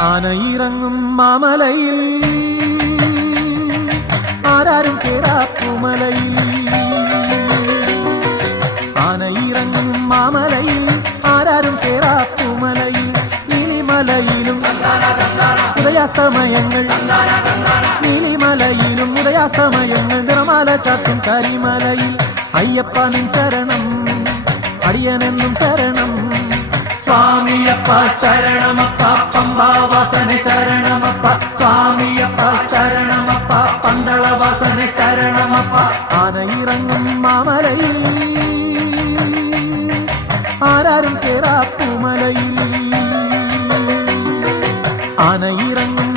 ആനയിറങ്ങും മാമലയിൽ ആരാരും കേറാപ്പുമലയിൽ ആനയിറങ്ങും മാമലയിൽ ആരാരും കേറാപ്പുമലയിൽ നീലിമലയിലും ഉദയാസ്തമയങ്ങൾ നീലിമലയിലും ഉദയാസ്തമയങ്ങൾ നിറമാല ചാത്തും കരിമലയിൽ അയ്യപ്പ നിൻ ശരണം അടിയനെന്നും ശരണം സ്വാമിയപ്പ ശരണമപ്പ പമ്പാവാസന ശരണമപ്പ സ്വാമിയപ്പ ശരണമപ്പ പന്തളവാസന ശരണമപ്പ ആനയിറങ്ങും മാമലയിൽ ആരാരും കേറാപ്പുമലയിൽ ആനയിറങ്ങും